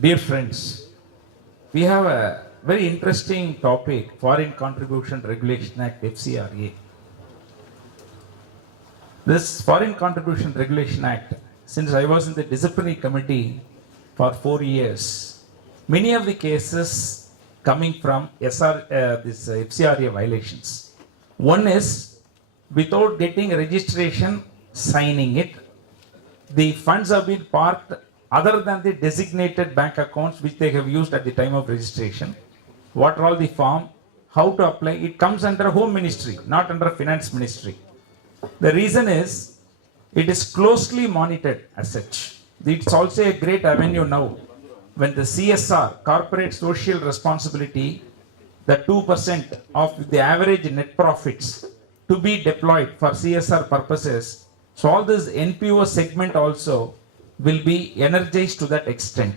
Dear friends, we have a very interesting topic, Foreign Contribution Regulation Act FCRA. This Foreign Contribution Regulation Act, since I was in the disciplinary committee for 4 years, many of the cases coming from this FCRA violations. One is without getting registration, signing it, the funds have been parked other than the designated bank accounts which they have used at the time of registration. What are all the form, how to apply, it comes under Home Ministry, not under Finance Ministry. The reason is, it is closely monitored as such. It's also a great avenue now. When the CSR, Corporate Social Responsibility, the 2% of the average net profits to be deployed for CSR purposes, so all this NPO segment also will be energized to that extent.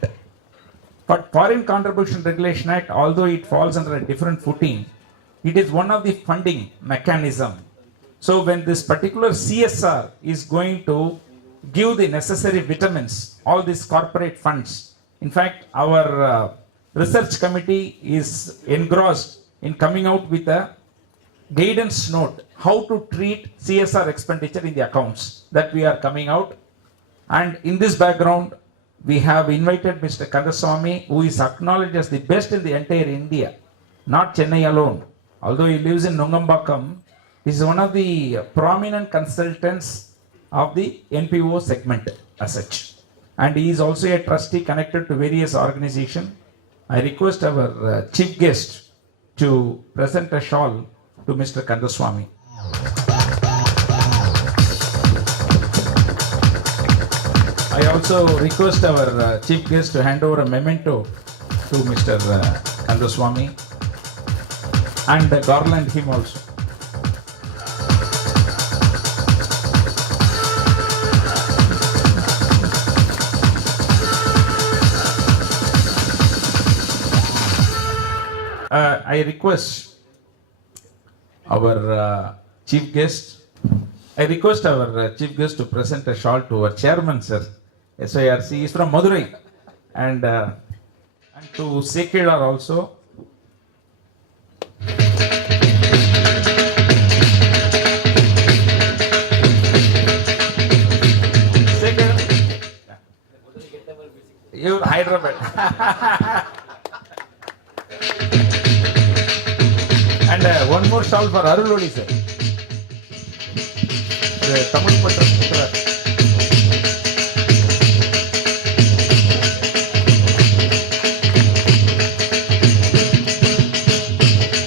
But Foreign Contribution Regulation Act, although it falls under a different footing, it is one of the funding mechanism. So when this particular CSR is going to give the necessary vitamins, all these corporate funds, in fact, our research committee is engrossed in coming out with a guidance note, how to treat CSR expenditure in the accounts that we are coming out. And in this background, we have invited Mr. Kandaswamy, who is acknowledged as the best in the entire India, not Chennai alone. Although he lives in Nungambakam, he is one of the prominent consultants of the NPO segment as such. And he is also a trustee connected to various organizations. I request our chief guest to present a shawl to Mr. Kandaswamy. I also request our chief guest to hand over a memento to Mr. Kandaswamy and garland him also. I request our chief guest. I request our chief guest to present a shawl to our chairman, sir. SIRC. He is from Madurai, and to Sekidar also. Sekidar, you Hyderabad. And one more shawl for Aruloli, sir. Tamil Patra.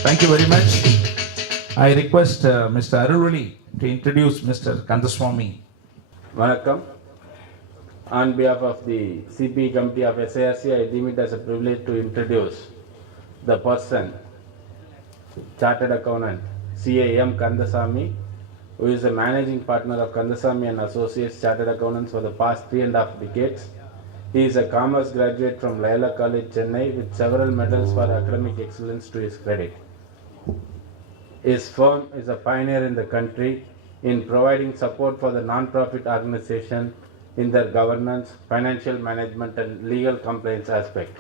Thank you very much. I request Mr. Aruloli to introduce Mr. Kandaswamy. Vanakkam. On behalf of the CPE committee of SIRC, I deem it as a privilege to introduce the person, Chartered Accountant CAM Kandaswamy, who is the managing partner of Kandaswamy and Associates Chartered Accountants for the past 3.5 decades. He is a commerce graduate from Laila College, Chennai, with several medals for academic excellence to his credit. His firm is a pioneer in the country in providing support for the non-profit organization in their governance, financial management and legal compliance aspect.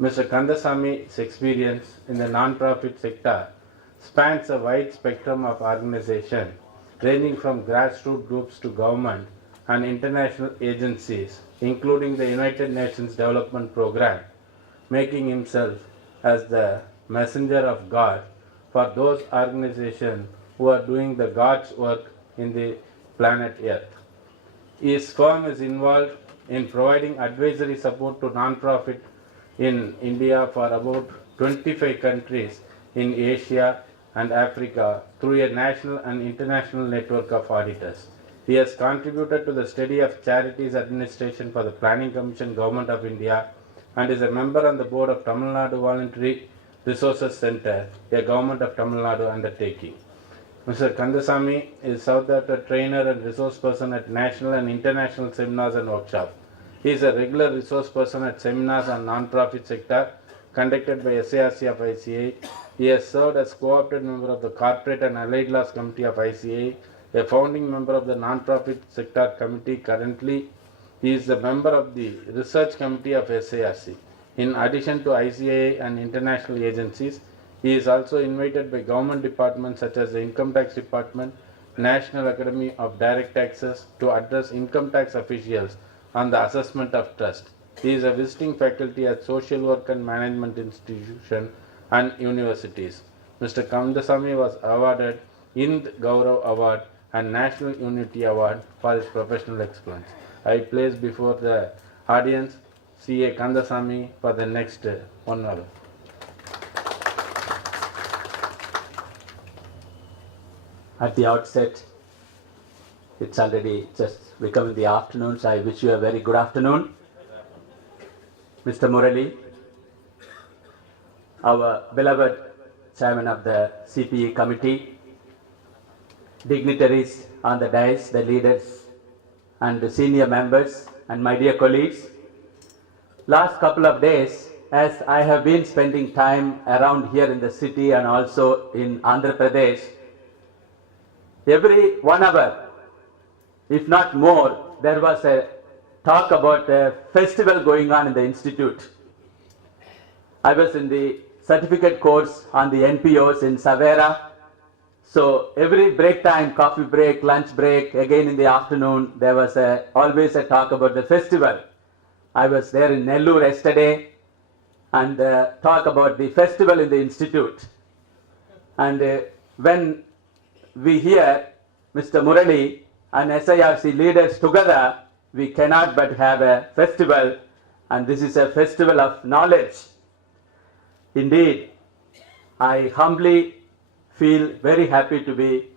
Mr. Kandaswamy's experience in the non-profit sector spans a wide spectrum of organizations ranging from grassroots groups to government and international agencies, including the United Nations Development Programme, making himself as the messenger of God for those organizations who are doing the God's work in the planet Earth. His firm is involved in providing advisory support to non-profit in India for about 25 countries in Asia and Africa through a national and international network of auditors. He has contributed to the study of charities administration for the Planning Commission, Government of India, and is a member on the board of Tamil Nadu Voluntary Resources Center, a Government of Tamil Nadu undertaking. Mr. Kandaswamy is South Africa trainer and resource person at national and international seminars and workshops. He is a regular resource person at seminars on non-profit sector conducted by SIRC of ICAI. He has served as co-opted member of the Corporate and Allied Laws Committee of ICAI, a founding member of the Non-Profit Sector Committee, currently He is a member of the Research Committee of SIRC. In addition to ICAI and international agencies, he is also invited by government departments such as the Income Tax Department, National Academy of Direct Taxes to address income tax officials on the assessment of trust. He is a visiting faculty at Social Work and Management Institution and universities. Mr. Kandasamy was awarded Ind Gaurav Award and National Unity Award for his professional excellence. I place before the audience C.A. Kandasamy for the next 1 hour. At the outset, it's already just becoming the afternoon, so I wish you a very good afternoon. Mr. Murali, our beloved chairman of the CPE committee, dignitaries on the dais, the leaders and the senior members, and my dear colleagues. Last couple of days, as I have been spending time around here in the city and also in Andhra Pradesh, every 1 hour, if not more, there was a talk about a festival going on in the institute. I was in the certificate course on the NPOs in Savera. So every break time, coffee break, lunch break, again in the afternoon, there was always a talk about the festival. I was there in Nellore yesterday and talk about the festival in the institute. And when we hear Mr. Murali and SIRC leaders together, we cannot but have a festival, and this is a festival of knowledge. Indeed, I humbly feel very happy to be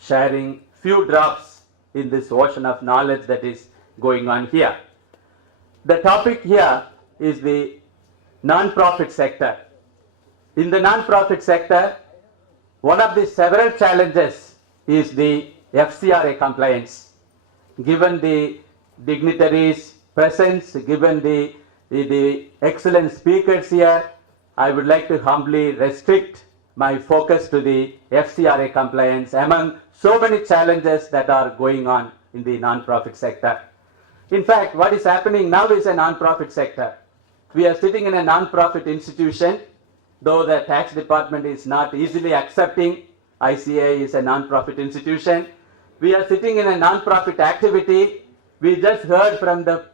sharing few drops in this ocean of knowledge that is going on here. The topic here is the non-profit sector. In the non-profit sector, one of the several challenges is the FCRA compliance. Given the dignitaries' presence, given the excellent speakers here, I would like to humbly restrict my focus to the FCRA compliance among so many challenges that are going on in the non-profit sector. In fact, what is happening now is a non-profit sector. We are sitting in a non-profit institution, though the tax department is not easily accepting. ICAI is a non-profit institution. We are sitting in a non-profit activity. We just heard from the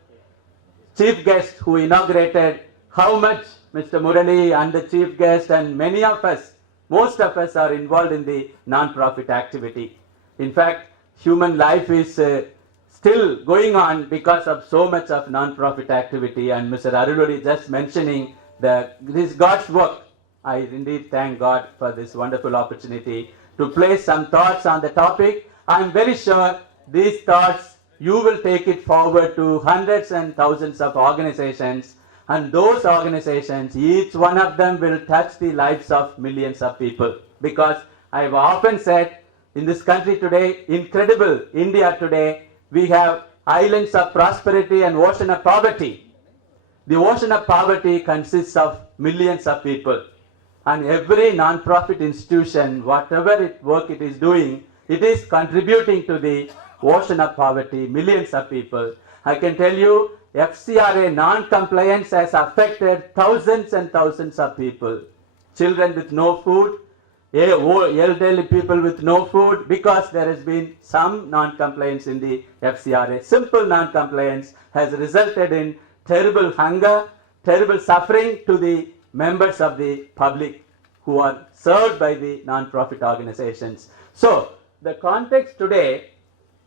chief guest who inaugurated how much Mr. Murali and the chief guest and many of us, most of us are involved in the non-profit activity. In fact, human life is still going on because of so much of non-profit activity, and Mr. Arulodi just mentioning this God's work. I indeed thank God for this wonderful opportunity to place some thoughts on the topic. I am very sure these thoughts, you will take it forward to hundreds and thousands of organizations, and those organizations, each one of them will touch the lives of millions of people. Because I have often said, in this country today, incredible India today, we have islands of prosperity and ocean of poverty. The ocean of poverty consists of millions of people. And every non-profit institution, whatever work it is doing, it is contributing to the ocean of poverty, millions of people. I can tell you, FCRA non-compliance has affected thousands and thousands of people. Children with no food, elderly people with no food, because there has been some non-compliance in the FCRA. Simple non-compliance has resulted in terrible hunger, terrible suffering to the members of the public who are served by the non-profit organizations. So, the context today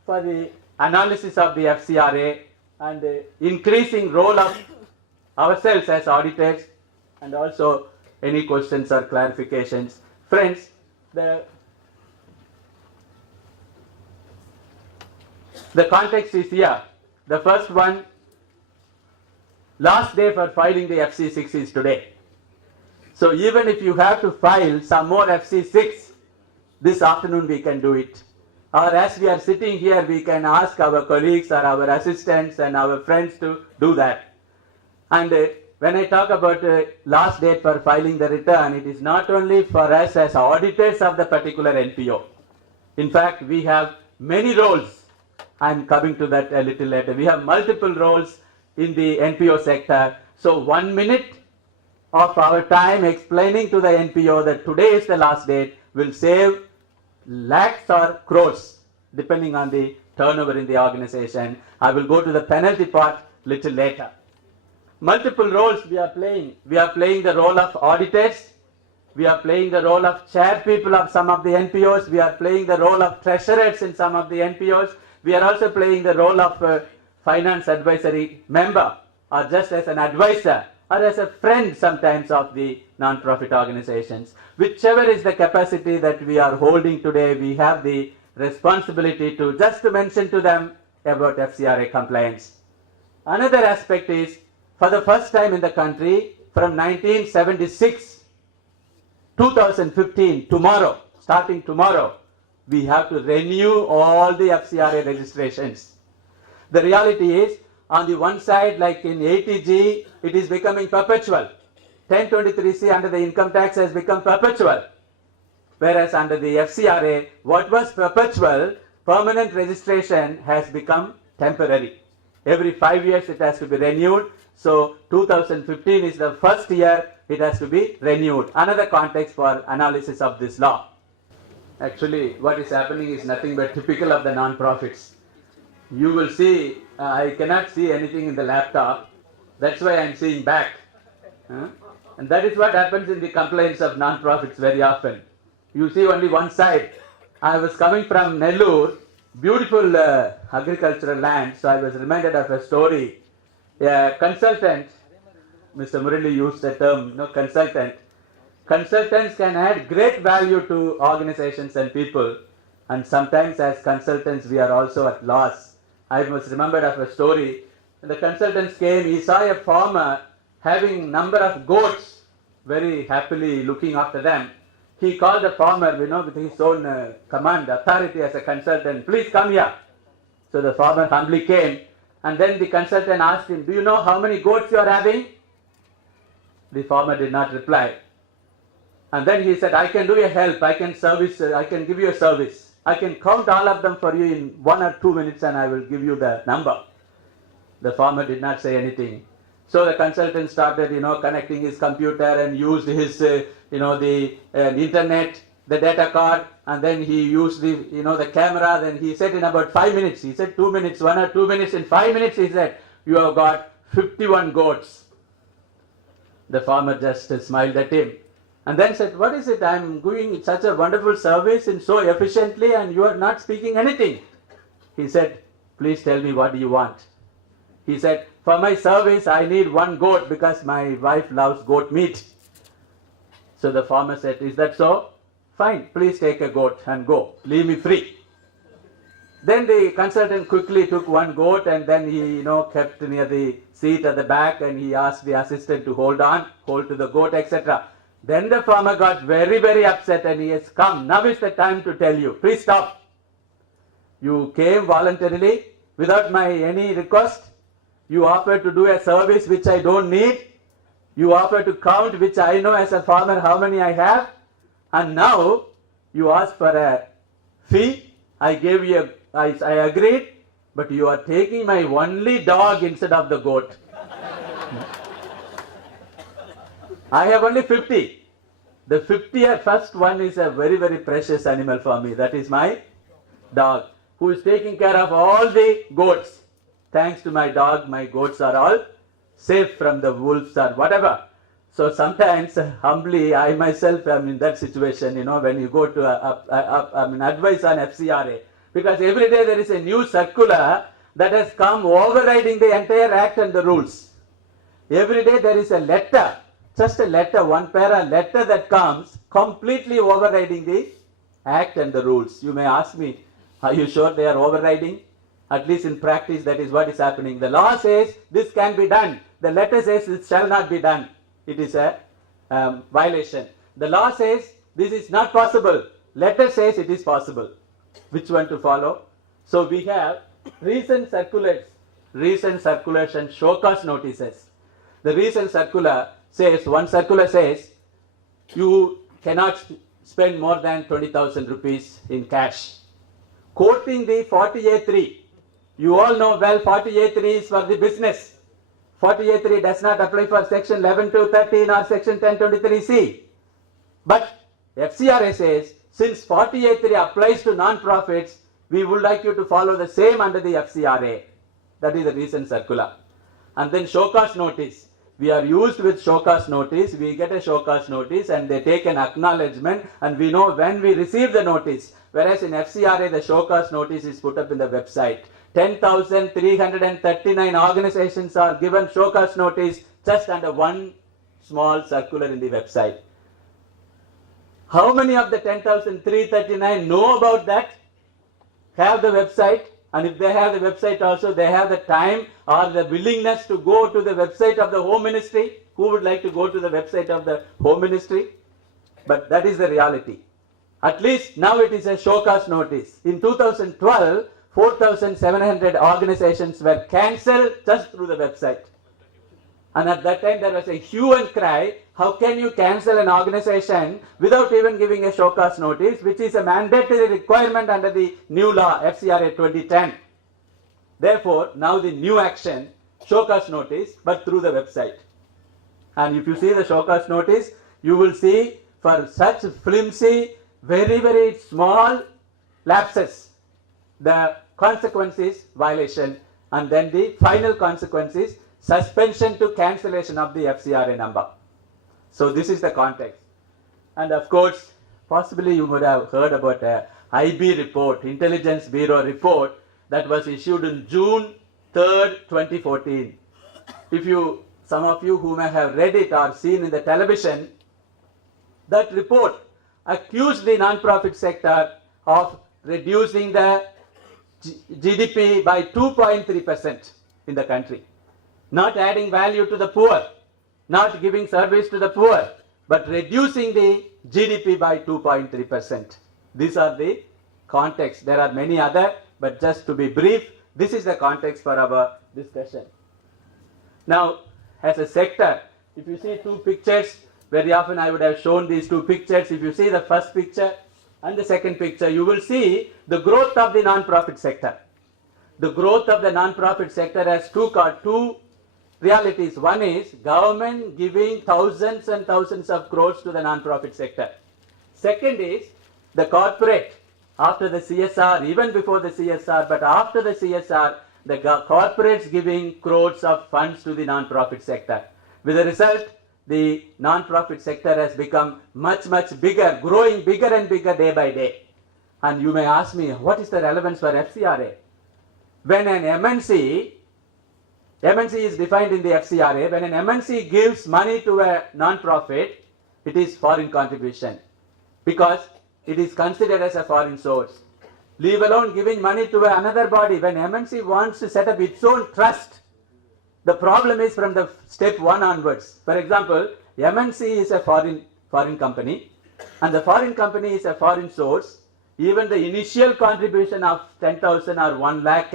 for the analysis of the FCRA and the increasing role of ourselves as auditors, and also any questions or clarifications. Friends, the context is here. The first one, last day for filing the FC6 is today. So even if you have to file some more FC6, this afternoon we can do it. Or as we are sitting here, we can ask our colleagues or our assistants and our friends to do that. And when I talk about last date for filing the return, it is not only for us as auditors of the particular NPO. In fact, we have many roles I'm coming to that a little later. We have multiple roles in the NPO sector. So 1 minute of our time explaining to the NPO that today is the last date will save lakhs or crores depending on the turnover in the organization. I will go to the penalty part little later. Multiple roles we are playing. We are playing the role of auditors. We are playing the role of chair people of some of the NPOs. We are playing the role of treasurers in some of the NPOs. We are also playing the role of finance advisory member or just as an advisor or as a friend sometimes of the non-profit organizations. Whichever is the capacity that we are holding today, we have the responsibility to just to mention to them about FCRA compliance. Another aspect is, for the first time in the country, from 1976, 2015, tomorrow, starting tomorrow, we have to renew all the FCRA registrations. The reality is, on the one side, like in 80G, it is becoming perpetual. 1023C under the income tax has become perpetual. Whereas under the FCRA, what was perpetual, permanent registration has become temporary. Every 5 years it has to be renewed. So 2015 is the first year it has to be renewed. Another context for analysis of this law. Actually, what is happening is nothing but typical of the non-profits. You will see, I cannot see anything in the laptop. That's why I am seeing back. And that is what happens in the complaints of non-profits very often. You see only one side. I was coming from Nellore, beautiful agricultural land, so I was reminded of a story. A consultant, Mr. Murali used the term, consultant. Consultants can add great value to organizations and people, and sometimes as consultants we are also at loss. I was remembered of a story. When the consultants came, he saw a farmer having number of goats, very happily looking after them. He called the farmer, with his own command, authority as a consultant, please come here. So the farmer humbly came, and then the consultant asked him, do you know how many goats you are having? The farmer did not reply. And then he said, I can do a help, I can give you a service. I can count all of them for you in 1 or 2 minutes and I will give you the number. The farmer did not say anything. So the consultant started, connecting his computer and used his, the internet, the data card, and then he used the camera. Then he said in about 5 minutes, he said 2 minutes, 1 or 2 minutes, in 5 minutes he said, you have got 51 goats. The farmer just smiled at him and then said, what is it? I am doing such a wonderful service and so efficiently and you are not speaking anything. He said, please tell me what do you want? He said, for my service I need 1 goat because my wife loves goat meat. So the farmer said, is that so? Fine, please take a goat and go. Leave me free. Then the consultant quickly took 1 goat and then he, kept near the seat at the back and he asked the assistant to hold to the goat, etc. Then the farmer got very, very upset and he has come. Now is the time to tell you. Please stop. You came voluntarily without any request. You offered to do a service which I don't need. You offered to count which I know as a farmer how many I have. And now you ask for a fee. I agreed, but you are taking my only dog instead of the goat. I have only 50. The 51st one is a very, very precious animal for me. That is my dog, who is taking care of all the goats. Thanks to my dog, my goats are all safe from the wolves or whatever. So sometimes, humbly, I myself am in that situation, when you go to advice on FCRA. Because every day there is a new circular that has come overriding the entire act and the rules. Every day there is a letter, just a letter, 1 para letter that comes completely overriding the act and the rules. You may ask me, are you sure they are overriding? At least in practice, that is what is happening. The law says this can be done. The letter says it shall not be done. It is a violation. The law says this is not possible. Letter says it is possible. Which one to follow? So we have recent circulars and show cause notices. The recent circular says, one circular says, you cannot spend more than 20,000 rupees in cash. Quoting the 40A3, You all know well 48.3 is for the business. 48.3 does not apply for section 11 to 13 or section 1023C. But FCRA says, since 48.3 applies to non-profits, we would like you to follow the same under the FCRA. That is the recent circular. And then show cause notice. We are used with show cause notice. We get a show cause notice and they take an acknowledgement and we know when we receive the notice. Whereas in FCRA, the show cause notice is put up in the website. 10,339 organizations are given show cause notice just under one small circular in the website. How many of the 10,339 know about that? Have the website? And if they have the website also, they have the time or the willingness to go to the website of the Home Ministry. Who would like to go to the website of the Home Ministry? But that is the reality. At least now it is a show cause notice. In 2012, 4,700 organizations were cancelled just through the website. And at that time there was a hue and cry, how can you cancel an organization without even giving a show cause notice, which is a mandatory requirement under the new law, FCRA 2010. Therefore, now the new action, show cause notice, but through the website. And if you see the show cause notice, you will see for such flimsy, very, very small lapses, the consequence is violation, and then the final consequence is suspension to cancellation of the FCRA number. So this is the context. And of course, possibly you would have heard about a IB report, Intelligence Bureau report, that was issued in June 3rd, 2014. If you, some of you who may have read it or seen in the television, that report accused the non-profit sector of reducing the GDP by 2.3% in the country. Not adding value to the poor, not giving service to the poor, but reducing the GDP by 2.3%. These are the context. There are many other, but just to be brief, this is the context for our discussion. Now, as a sector, if you see two pictures, very often I would have shown these two pictures. If you see the first picture and the second picture, you will see the growth of the non-profit sector. The growth of the non-profit sector has two realities. One is government giving thousands and thousands of crores to the non-profit sector. Second is the corporate, after the CSR, even before the CSR, but after the CSR, the corporates giving crores of funds to the non-profit sector. With the result, the non-profit sector has become much, much bigger, growing bigger and bigger day by day. And you may ask me, what is the relevance for FCRA? When an MNC is defined in the FCRA, when an MNC gives money to a non-profit, it is foreign contribution because it is considered as a foreign source. Leave alone giving money to another body. When MNC wants to set up its own trust, the problem is from the step 1 onwards. For example, MNC is a foreign company and the foreign company is a foreign source. Even the initial contribution of 10,000 or 1 lakh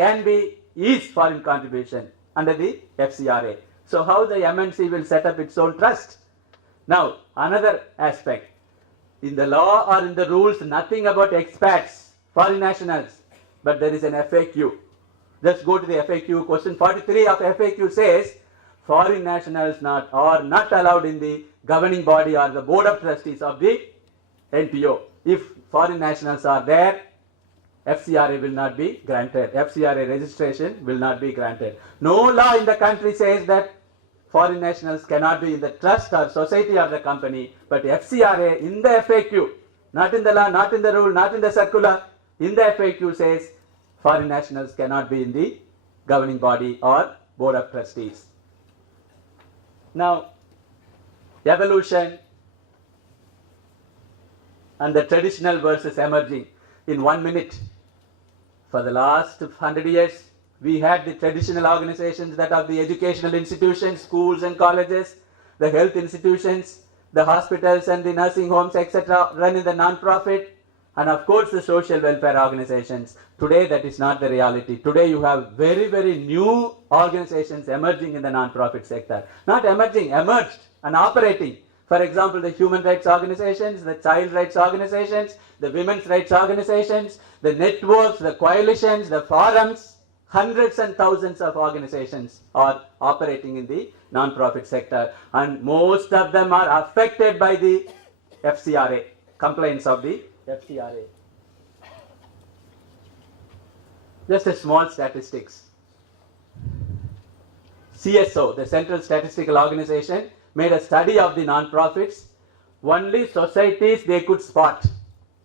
is foreign contribution under the FCRA. So how the MNC will set up its own trust? Now, another aspect. In the law or in the rules, nothing about expats, foreign nationals, but there is an FAQ. Just go to the FAQ. Question 43 of FAQ says, foreign nationals are not allowed in the governing body or the board of trustees of the NPO. If foreign nationals are there, FCRA will not be granted. FCRA registration will not be granted. No law in the country says that foreign nationals cannot be in the trust or society or the company, but FCRA in the FAQ, not in the law, not in the rule, not in the circular, in the FAQ says foreign nationals cannot be in the governing body or board of trustees. Now, evolution and the traditional versus emerging in 1 minute. For the last 100 years, we had the traditional organizations that are the educational institutions, schools and colleges, the health institutions, the hospitals and the nursing homes, etc., run in the non-profit, and of course the social welfare organizations. Today that is not the reality. Today you have very, very new organizations emerging in the non-profit sector. Not emerging, emerged and operating. For example, the human rights organizations, the child rights organizations, the women's rights organizations, the networks, the coalitions, the forums, hundreds and thousands of organizations are operating in the non-profit sector, and most of them are affected by the FCRA, complaints of the FCRA. Just a small statistics. CSO, the Central Statistical Organization, made a study of the non-profits. Only societies they could spot,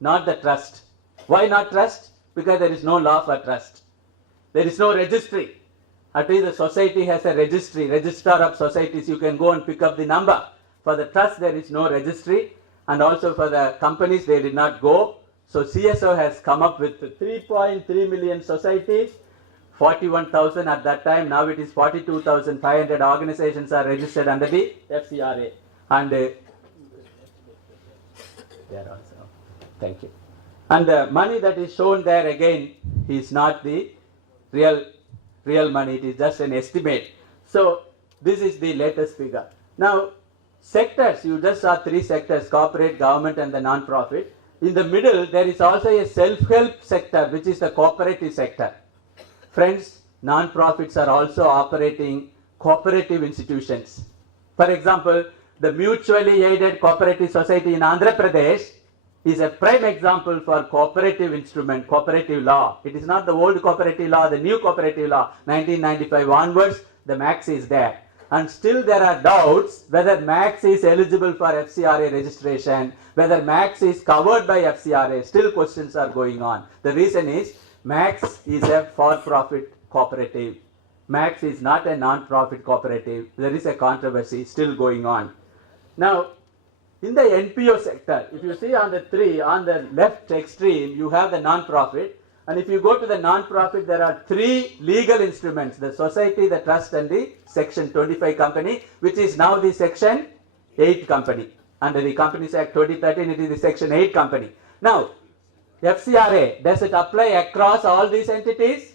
not the trust. Why not trust? Because there is no law for trust. There is no registry. At least the society has a registry, register of societies. You can go and pick up the number. For the trust, there is no registry. And also for the companies, they did not go. So CSO has come up with 3.3 million societies, 41,000 at that time. Now it is 42,500 organizations are registered under the FCRA. And there also. Thank you. And the money that is shown there again is not the real money. It is just an estimate. So this is the latest figure. Now sectors, you just saw three sectors: corporate, government, and the non-profit. In the middle, there is also a self-help sector, which is the cooperative sector. Friends, non-profits are also operating cooperative institutions. For example, the mutually aided cooperative society in Andhra Pradesh is a prime example for cooperative instrument, cooperative law. It is not the old cooperative law, the new cooperative law, 1995 onwards, the max is there. And still there are doubts whether max is eligible for FCRA registration, whether max is covered by FCRA. Still questions are going on. The reason is max is a for-profit cooperative. Max is not a non-profit cooperative. There is a controversy still going on. Now, in the NPO sector, if you see on the left extreme, you have the non-profit. And if you go to the non-profit, there are three legal instruments: the society, the trust, and the Section 25 company, which is now the Section 8 company. Under the Companies Act 2013, it is the Section 8 company. Now, FCRA, does it apply across all these entities?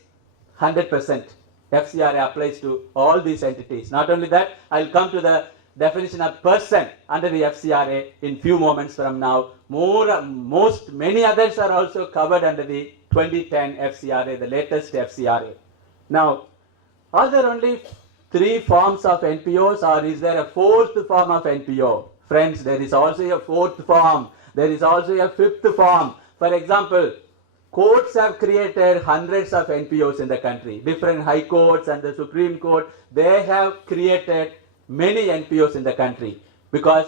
100%. FCRA applies to all these entities. Not only that, I'll come to the definition of person under the FCRA in few moments from now. Many others are also covered under the 2010 FCRA, the latest FCRA. Now, are there only three forms of NPOs, or is there a fourth form of NPO? Friends, there is also a fourth form. There is also a fifth form. For example, courts have created hundreds of NPOs in the country. Different high courts and the Supreme Court, they have created many NPOs in the country, because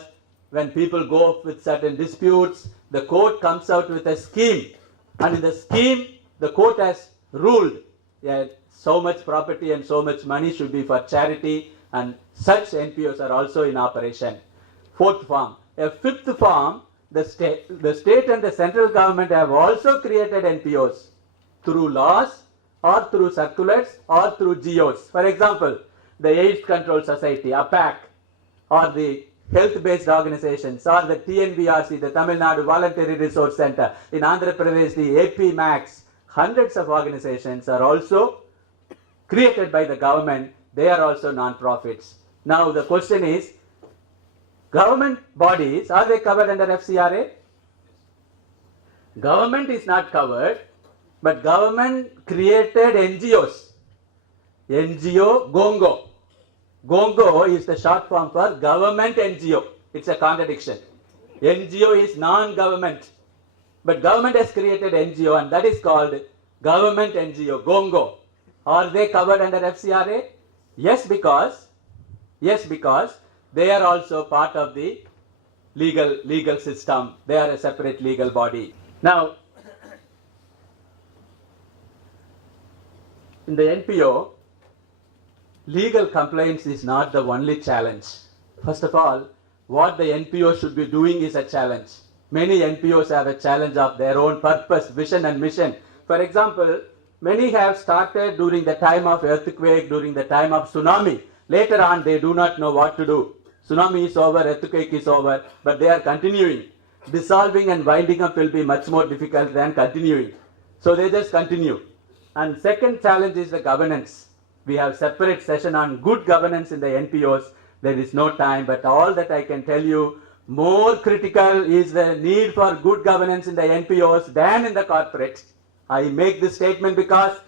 when people go with certain disputes, the court comes out with a scheme, and in the scheme the court has ruled so much property and so much money should be for charity, and such NPOs are also in operation. Fourth form. A fifth form, the state and the central government have also created NPOs through laws or through circulars or through GOs. For example, the AIDS Control Society, APAC, or the health-based organizations, or the TNVRC, the Tamil Nadu Voluntary Resource Center, in Andhra Pradesh, the AP Max. Hundreds of organizations are also created by the government. They are also non-profits. Now the question is, government bodies, are they covered under FCRA? Government is not covered, but government created NGOs. NGO, GONGO. GONGO is the short form for government NGO. It's a contradiction. NGO is non-government, but government has created NGO, and that is called government NGO, GONGO. Are they covered under FCRA? Yes, because they are also part of the legal system. They are a separate legal body. Now, in the NPO, legal compliance is not the only challenge. First of all, what the NPO should be doing is a challenge. Many NPOs have a challenge of their own purpose, vision and mission. For example, many have started during the time of earthquake, during the time of tsunami. Later on, they do not know what to do. Tsunami is over, earthquake is over, but they are continuing. Dissolving and winding up will be much more difficult than continuing. So they just continue. And second challenge is the governance. We have separate session on good governance in the NPOs. There is no time, but all that I can tell you, more critical is the need for good governance in the NPOs than in the corporate. I make this statement because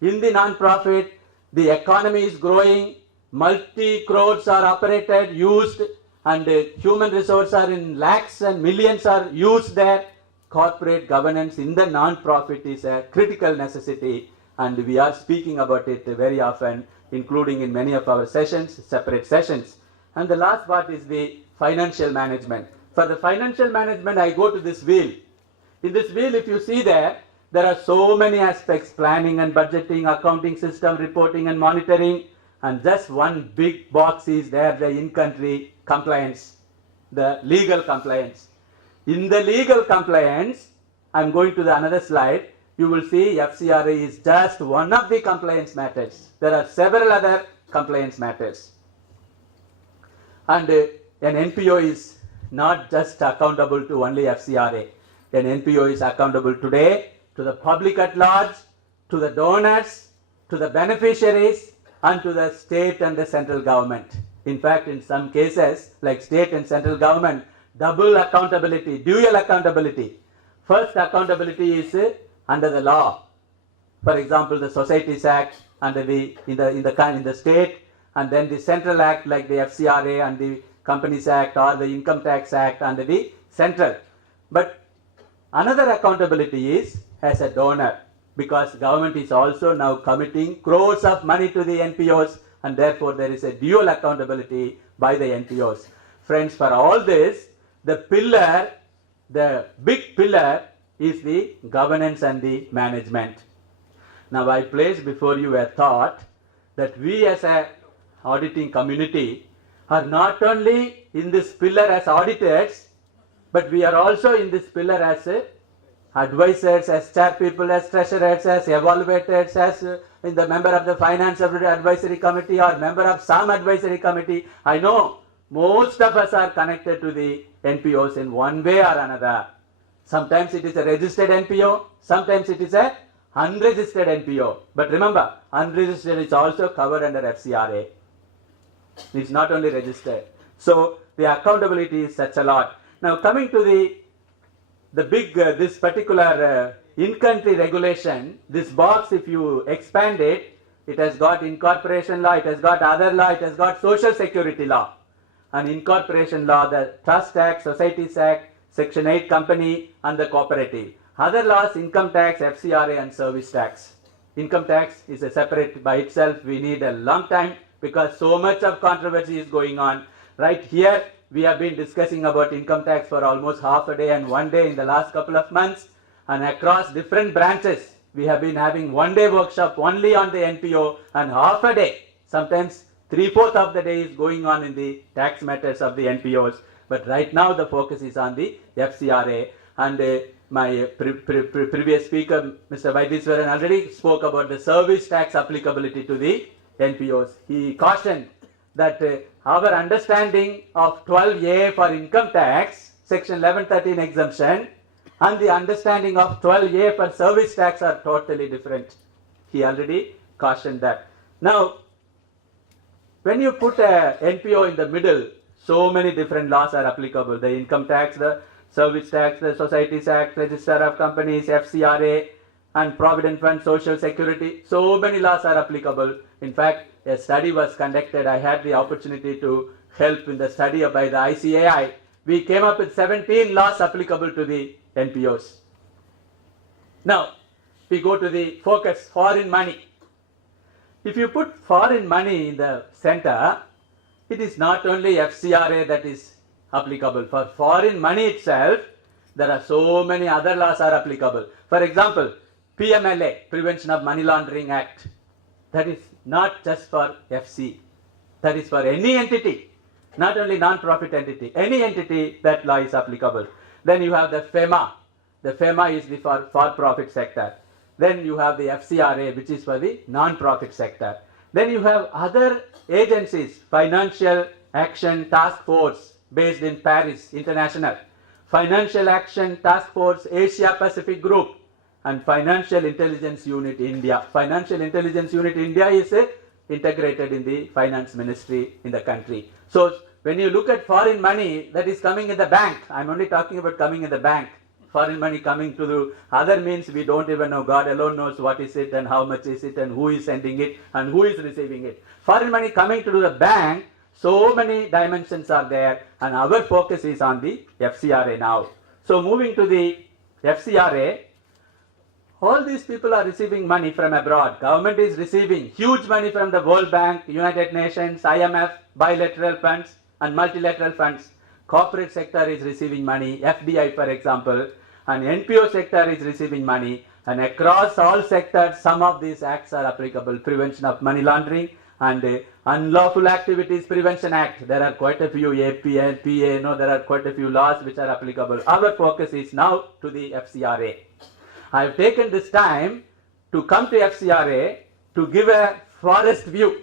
In the non-profit, the economy is growing, multi-crores are operated, used, and human resources are in lakhs and millions are used there. Corporate governance in the non-profit is a critical necessity, and we are speaking about it very often, including in many of our sessions, separate sessions. And the last part is the financial management. For the financial management, I go to this wheel. In this wheel, if you see there are so many aspects: planning and budgeting, accounting system, reporting and monitoring, and just one big box is there, the in-country compliance, the legal compliance. In the legal compliance, I'm going to the another slide, you will see FCRA is just one of the compliance matters. There are several other compliance matters. And an NPO is not just accountable to only FCRA. An NPO is accountable today to the public at large, to the donors, to the beneficiaries, and to the state and the central government. In fact, in some cases, like state and central government, double accountability, dual accountability. First accountability is under the law. For example, the Societies Act under in the state, and then the central act like the FCRA and the Companies Act or the Income Tax Act under the central. But another accountability is as a donor, because government is also now committing crores of money to the NPOs, and therefore there is a dual accountability by the NPOs. Friends, for all this, the big pillar is the governance and the management. Now I place before you a thought that we as a auditing community are not only in this pillar as auditors, but we are also in this pillar as advisors, as chair people, as treasurers, as evaluators, as in the member of the finance advisory committee or member of some advisory committee. I know most of us are connected to the NPOs in one way or another. Sometimes it is a registered NPO, sometimes it is a unregistered NPO. But remember, unregistered is also covered under FCRA. It's not only registered. So the accountability is such a lot. Now coming to the big, this particular in-country regulation, this box, if you expand it, it has got incorporation law, it has got other law, it has got social security law. And incorporation law, the Trust Act, Societies Act, Section 8 company and the cooperative. Other laws, income tax, FCRA and service tax. Income tax is a separate by itself. We need a long time because so much of controversy is going on. Right here, we have been discussing about income tax for almost half a day and one day in the last couple of months. And across different branches, we have been having one-day workshop only on the NPO and half a day. Sometimes 3/4 of the day is going on in the tax matters of the NPOs. But right now the focus is on the FCRA. And my previous speaker, Mr. Vaidiswaran, already spoke about the service tax applicability to the NPOs. He cautioned that our understanding of 12A for income tax, section 1113 exemption, and the understanding of 12A for service tax are totally different. He already cautioned that. Now, when you put a NPO in the middle, so many different laws are applicable. The income tax, the service tax, the Societies Act, Register of Companies, FCRA, and Provident Fund, Social Security. So many laws are applicable. In fact, a study was conducted. I had the opportunity to help in the study by the ICAI. We came up with 17 laws applicable to the NPOs. Now, we go to the focus, foreign money. If you put foreign money in the center, it is not only FCRA that is applicable. For foreign money itself, there are so many other laws are applicable. For example, PMLA, Prevention of Money Laundering Act. That is not just for FC. That is for any entity, not only non-profit entity. Any entity, that law is applicable. Then you have the FEMA. The FEMA is the for-profit sector. Then you have the FCRA, which is for the non-profit sector. Then you have other agencies, Financial Action Task Force, based in Paris, international. Financial Action Task Force, Asia Pacific Group, and Financial Intelligence Unit India. Financial Intelligence Unit India is integrated in the finance ministry in the country. So when you look at foreign money that is coming in the bank, I'm only talking about coming in the bank. foreign money coming to the other means we don't even know. God alone knows what is it and how much is it and who is sending it and who is receiving it. Foreign money coming to the bank, so many dimensions are there, and our focus is on the FCRA now. So moving to the FCRA, all these people are receiving money from abroad. Government is receiving huge money from the World Bank, United Nations, IMF, bilateral funds and multilateral funds. Corporate sector is receiving money, FDI for example, and NPO sector is receiving money, and across all sectors some of these acts are applicable. Prevention of money laundering and Unlawful Activities Prevention Act. There are quite a few APA, PA, there are quite a few laws which are applicable. Our focus is now to the FCRA. I have taken this time to come to FCRA to give a forest view.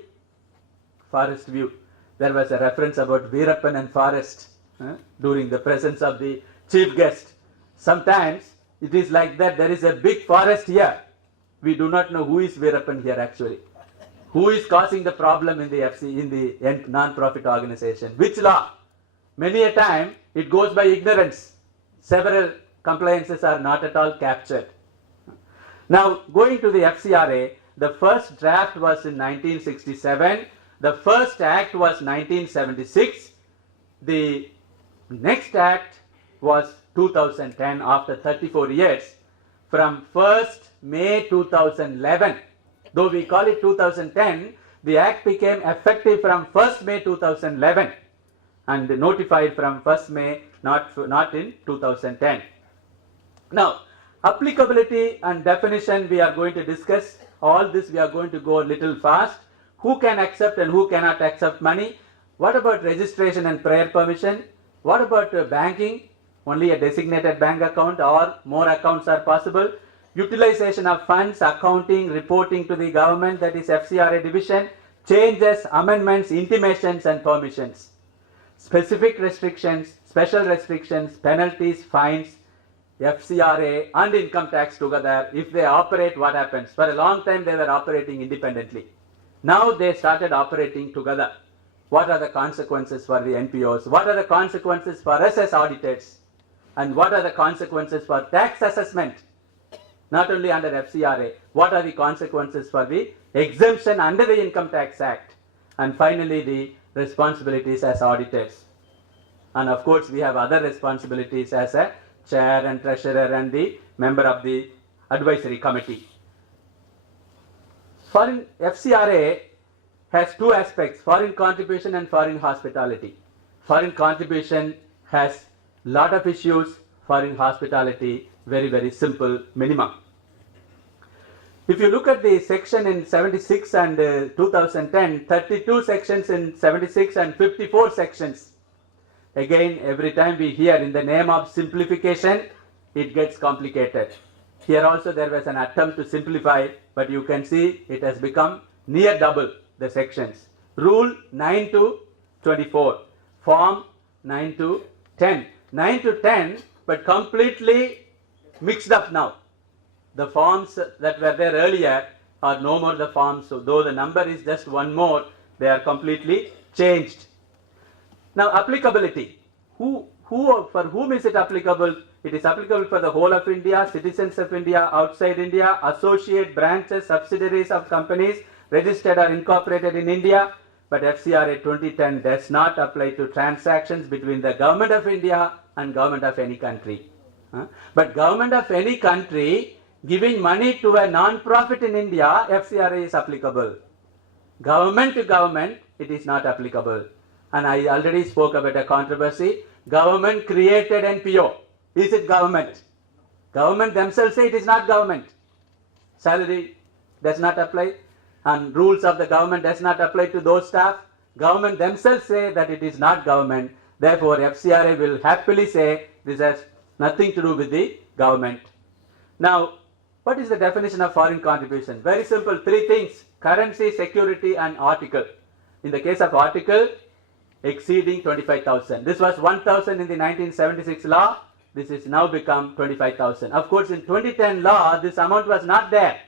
Forest view. There was a reference about Veerappan and forest during the presence of the chief guest. Sometimes it is like that, there is a big forest here. We do not know who is Veerappan here actually. Who is causing the problem in the non-profit organization? Which law? Many a time it goes by ignorance. Several compliances are not at all captured. Now, going to the FCRA, the first draft was in 1967, the first act was 1976, the next act was 2010 after 34 years. From 1st May 2011, though we call it 2010, the act became effective from 1st May 2011 and notified from 1st May, not in 2010. Now, applicability and definition we are going to discuss. All this we are going to go a little fast. Who can accept and who cannot accept money? What about registration and prior permission? What about banking? Only a designated bank account or more accounts are possible. Utilization of funds, accounting, reporting to the government, that is FCRA division, changes, amendments, intimations and permissions. Specific restrictions, special restrictions, penalties, fines, FCRA and income tax together. If they operate, what happens? For a long time they were operating independently. Now they started operating together. What are the consequences for the NPOs? What are the consequences for us as auditors? And what are the consequences for tax assessment? Not only under FCRA, what are the consequences for the exemption under the Income Tax Act? And finally, the responsibilities as auditors. And of course, we have other responsibilities as a chair and treasurer and the member of the advisory committee. Foreign FCRA has two aspects, foreign contribution and foreign hospitality. Foreign contribution has lot of issues, foreign hospitality very, very simple minimum. If you look at the section in 76 and 2010, 32 sections in 76 and 54 sections. Again, every time we hear in the name of simplification, it gets complicated. Here also there was an attempt to simplify, but you can see it has become near double the sections. Rule 9 to 24, Form 9 to 10. 9 to 10, but completely mixed up now. The forms that were there earlier are no more the forms, so though the number is just one more, they are completely changed. Now applicability. For whom is it applicable? It is applicable for the whole of India, citizens of India, outside India, associate branches, subsidiaries of companies registered or incorporated in India. But FCRA 2010 does not apply to transactions between the government of India and government of any country. But government of any country giving money to a non-profit in India, FCRA is applicable. Government to government, it is not applicable. And I already spoke about a controversy. Government created NPO. Is it government? Government themselves say it is not government. Salary does not apply, and rules of the government does not apply to those staff. Government themselves say that it is not government. Therefore, FCRA will happily say this has nothing to do with the government. Now, what is the definition of foreign contribution? Very simple, three things: currency, security and article. In the case of article, exceeding 25,000. This was 1,000 in the 1976 law. This is now become 25,000. Of course, in 2010 law, this amount was not there.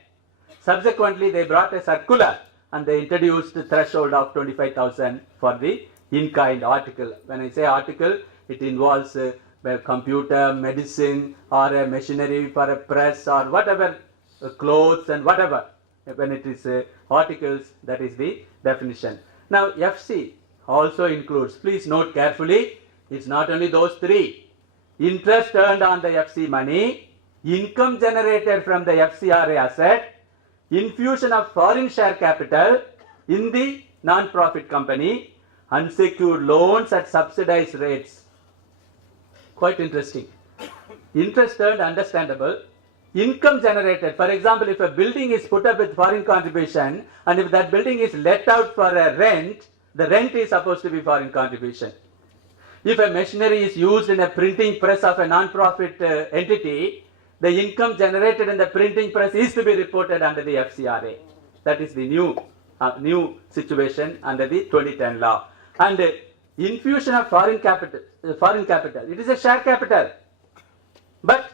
Subsequently, they brought a circular and they introduced a threshold of 25,000 for the in-kind article. When I say article, it involves a computer, medicine, or a machinery for a press or whatever, clothes and whatever. When it is articles, that is the definition. Now FC also includes, please note carefully, it's not only those three. Interest earned on the FC money, income generated from the FCRA asset, infusion of foreign share capital in the non-profit company, unsecured loans at subsidized rates. Quite interesting. Interest earned, understandable. Income generated, for example, if a building is put up with foreign contribution and if that building is let out for a rent, the rent is supposed to be foreign contribution. If a machinery is used in a printing press of a non-profit entity, the income generated in the printing press is to be reported under the FCRA. That is the new situation under the 2010 law. And infusion of foreign capital, it is a share capital. But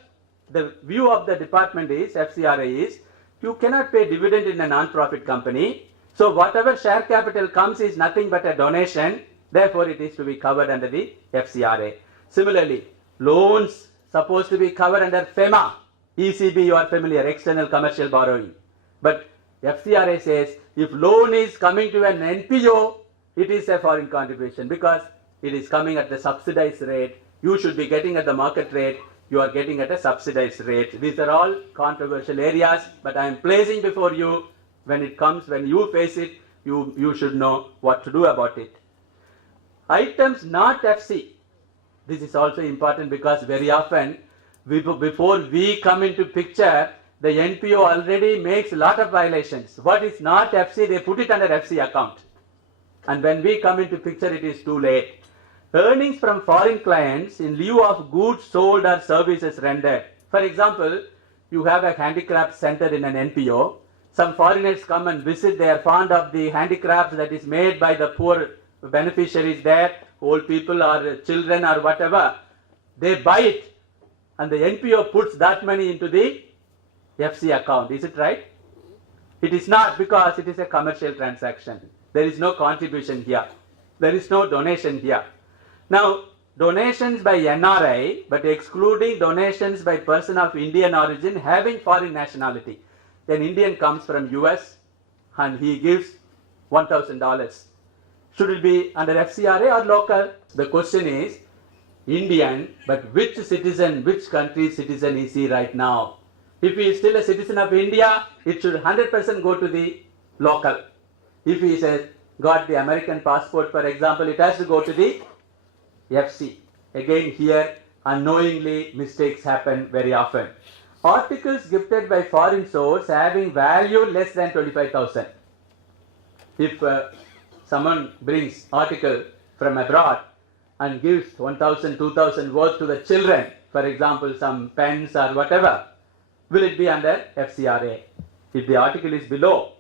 the view of the department is, FCRA is, you cannot pay dividend in a non-profit company. So whatever share capital comes is nothing but a donation. Therefore, it is to be covered under the FCRA. Similarly, loans supposed to be covered under FEMA. ECB, you are familiar, external commercial borrowing. But FCRA says if loan is coming to an NPO, it is a foreign contribution because it is coming at the subsidized rate. You should be getting at the market rate. You are getting at a subsidized rate. These are all controversial areas, but I am placing before you, when it comes, when you face it, you should know what to do about it. Items not FC. This is also important because very often, before we come into picture, the NPO already makes a lot of violations. What is not FC, they put it under FC account. And when we come into picture, it is too late. Earnings from foreign clients in lieu of goods sold or services rendered. For example, you have a handicraft center in an NPO. Some foreigners come and visit. They are fond of the handicrafts that is made by the poor beneficiaries there, old people or children or whatever. They buy it and the NPO puts that money into the FC account. Is it right? It is not, because it is a commercial transaction. There is no contribution here. There is no donation here. Now, donations by NRI, but excluding donations by person of Indian origin having foreign nationality. An Indian comes from US and he gives $1,000. Should it be under FCRA or local? The question is Indian, but which citizen, which country's citizen is he right now? If he is still a citizen of India, it should 100% go to the local. If he is got the American passport, for example, it has to go to the FC. Again here, unknowingly, mistakes happen very often. Articles gifted by foreign source having value less than 25,000. If someone brings article from abroad and gives 1,000, 2,000 worth to the children, for example, some pens or whatever, will it be under FCRA? If the article is below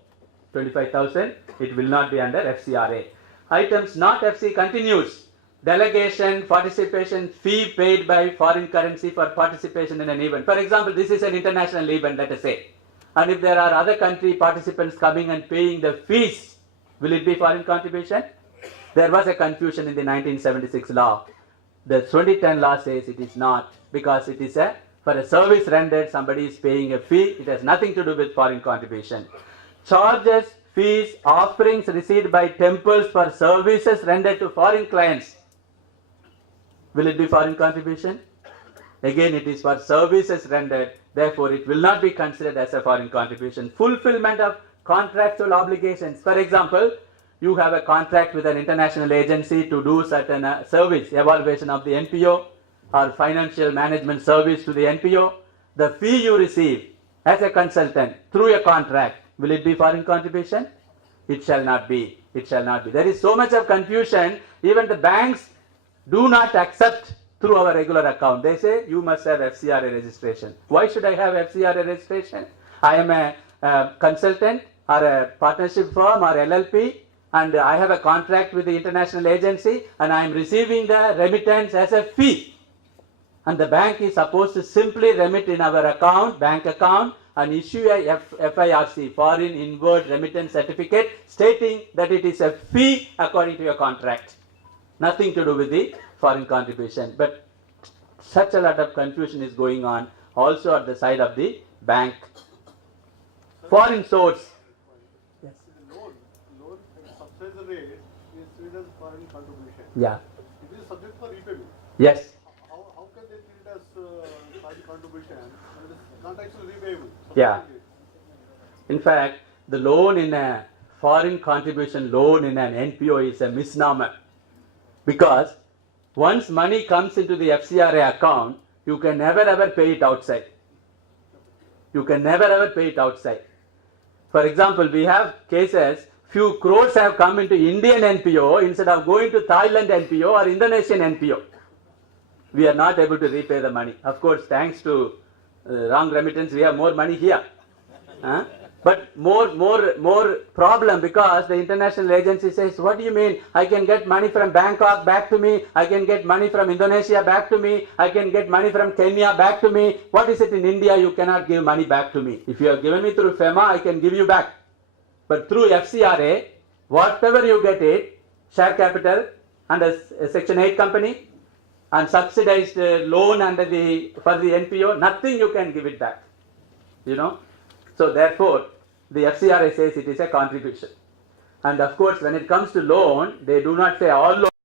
25,000, it will not be under FCRA. Items not FC continues. Delegation, participation, fee paid by foreign currency for participation in an event. For example, this is an international event, let us say. And if there are other country participants coming and paying the fees, will it be foreign contribution? There was a confusion in the 1976 law. The 2010 law says it is not, because it is for a service rendered, somebody is paying a fee. It has nothing to do with foreign contribution. Charges, fees, offerings received by temples for services rendered to foreign clients. Will it be foreign contribution? Again, it is for services rendered. Therefore, it will not be considered as a foreign contribution. Fulfillment of contractual obligations. For example, you have a contract with an international agency to do certain service, evaluation of the NPO or financial management service to the NPO. The fee you receive as a consultant through a contract, will it be foreign contribution? It shall not be. It shall not be. There is so much of confusion. Even the banks do not accept through our regular account. They say you must have FCRA registration. Why should I have FCRA registration? I am a consultant or a partnership firm or LLP, and I have a contract with the international agency and I am receiving the remittance as a fee. And the bank is supposed to simply remit in our account, bank account, and issue a FIRC, Foreign Inward Remittance Certificate, stating that it is a fee according to your contract. Nothing to do with the foreign contribution. But such a lot of confusion is going on also at the side of the bank. Foreign source. Yes. Loan subsidized rate is treated as foreign contribution. Yeah. It is subject for repayment. Yes. How can they treat it as foreign contribution when it is not actually repayable? Yeah. In fact, the loan in a foreign contribution loan in an NPO is a misnomer, because once money comes into the FCRA account, you can never ever pay it outside. You can never ever pay it outside. For example, we have cases, few crores have come into Indian NPO instead of going to Thailand NPO or Indonesian NPO. We are not able to repay the money. Of course, thanks to wrong remittance, we have more money here. Huh? But more problem, because the international agency says, what do you mean? I can get money from Bangkok back to me. I can get money from Indonesia back to me. I can get money from Kenya back to me. What is it in India? You cannot give money back to me. If you have given me through FEMA, I can give you back. But through FCRA, whatever you get it, share capital under a Section 8 company and subsidized loan under for the NPO, nothing you can give it back. You know. So therefore, the FCRA says it is a contribution. And of course, when it comes to loan, they do not say all loan